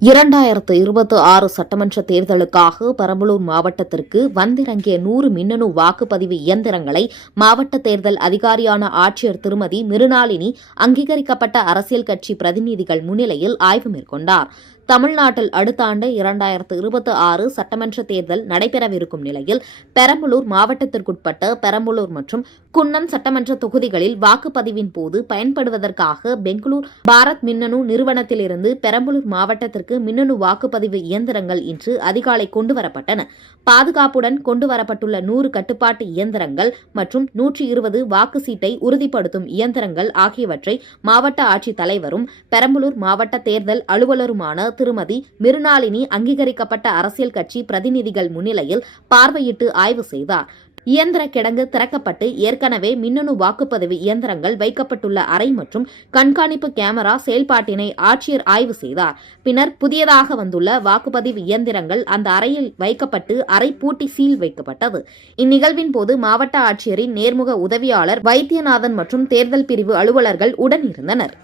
2026 சட்டமன்ற தேர்தலுக்காக பெரம்பலூர் மாவட்டத்திற்கு வந்திறங்கிய 100 மின்னணு வாக்குப்பதிவு இயந்திரங்களை மாவட்ட தேர்தல் அதிகாரியான ஆட்சியர் திருமதி மிருணாளினி அங்கீகரிக்கப்பட்ட அரசியல் கட்சி பிரதிநிதிகள் முன்னிலையில் ஆய்வு மேற்கொண்டார். தமிழ்நாட்டில் அடுத்த ஆண்டு 2026 சட்டமன்ற தேர்தல் நடைபெறவிருக்கும் நிலையில் பெரம்பலூர் மாவட்டத்திற்குட்பட்ட பெரம்பலூர் மற்றும் குன்னம் சட்டமன்ற தொகுதிகளில் வாக்குப்பதிவின் போது பயன்படுவதற்காக பெங்களூர் பாரத் மின்னணு நிறுவனத்திலிருந்து பெரம்பலூர் மாவட்டத்திற்கு மின்னணு வாக்குப்பதிவு இயந்திரங்கள் இன்று அதிகாலை கொண்டுவரப்பட்டன. பாதுகாப்புடன் கொண்டுவரப்பட்டுள்ள 100 கட்டுப்பாட்டு இயந்திரங்கள் மற்றும் 120 வாக்கு சீட்டை உறுதிப்படுத்தும் இயந்திரங்கள் ஆகியவற்றை மாவட்ட ஆட்சித் தலைவரும் பெரம்பலூர் மாவட்ட தேர்தல் அலுவலருமான திருமதி மிருணாளினி அங்கீகரிக்கப்பட்ட அரசியல் கட்சி பிரதிநிதிகள் முன்னிலையில் பார்வையிட்டு ஆய்வு செய்தார். இயந்திர கிடங்கு திறக்கப்பட்டு ஏற்கனவே மின்னணு வாக்குப்பதிவு இயந்திரங்கள் வைக்கப்பட்டுள்ள அறை மற்றும் கண்காணிப்பு கேமரா செயல்பாட்டினை ஆட்சியர் ஆய்வு செய்தார். பின்னர் புதியதாக வந்துள்ள வாக்குப்பதிவு இயந்திரங்கள் அந்த அறையில் வைக்கப்பட்டு அறை பூட்டி சீல் வைக்கப்பட்டது. இந்நிகழ்வின் போது மாவட்ட ஆட்சியரின் நேர்முக உதவியாளர் வைத்தியநாதன் மற்றும் தேர்தல் பிரிவு அலுவலர்கள் உடன் இருந்தனர்.